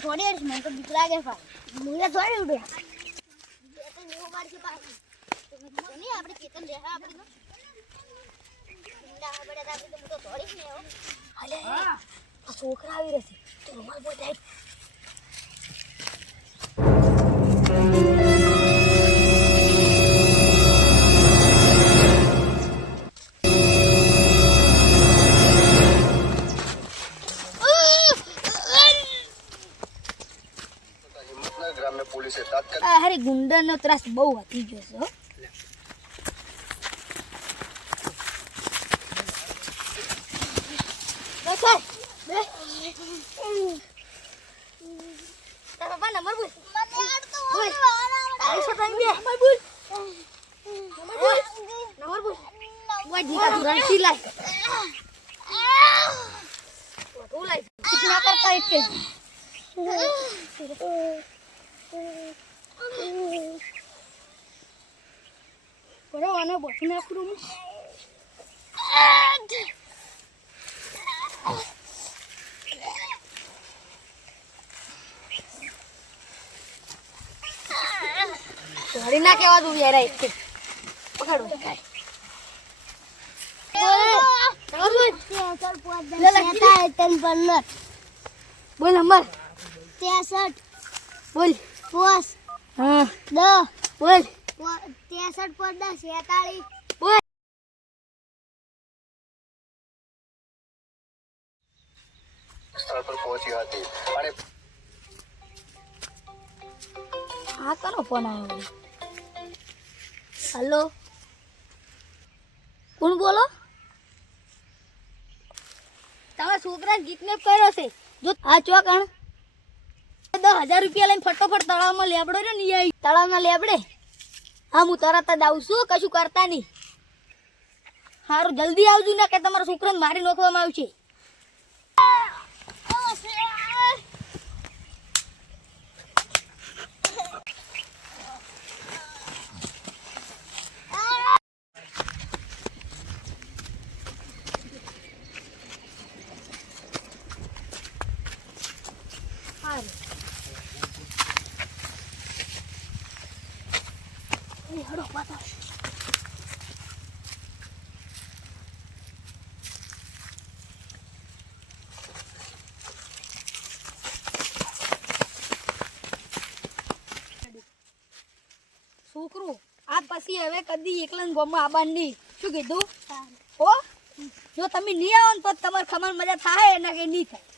થોડી હેડ મને તો બીક લાગે ભાઈ મુએ થોડી ઉડે બે તો ન્યુ માર કે પાછી તો નહીં આપણે કેતન દેખા આપણે તો ઈંડા બડા આપણે તો થોડી ને હો હાલે આ છોકરા આવી રહેશે તો રૂમાલ બોલ જાય अरे गुंडा नो त्रास बहु वधी गयो छे हो सर तारा बा नंबर बोल મને આડ તો હોય તારી સે ભાઈ બે નંબર બોલ नंबर बोल वो जीका तुरंत ही लाए वो लाए कितना करता है इसके Pero ano ba? Pinapuro mo. Sorry na kewa tu biar itu. Pakado. Boy number. 63. Boy. Puas. हाँ 10 बोल 63 पर 10 46 बोल स्थल पर पहुंची હતી અને આ કનો ફોન આવ્યો હેલો કોણ બોલો તમે છોકરા કિડનેપ કર્યો છે જો આ ચોકણ 10,000 રૂપિયા લઈને ફટોફટ તળાવમાં લેબડો ને નહીં આવી તળાવમાં લેબડે હા હું તરત જ આવું છું કશું કરતા નહીં સારું જલ્દી આવજો ને કે તમારા છોકરાને મારી નાખવામાં આવશે હડો પાતા છોકરો આ પછી હવે કદી એકલા ગામમાં આવવાનું નહીં શું કીધું હો જો તમે નહીં આવો ને તો તમારે ખમણ મજા થાય એના કે નહીં થાય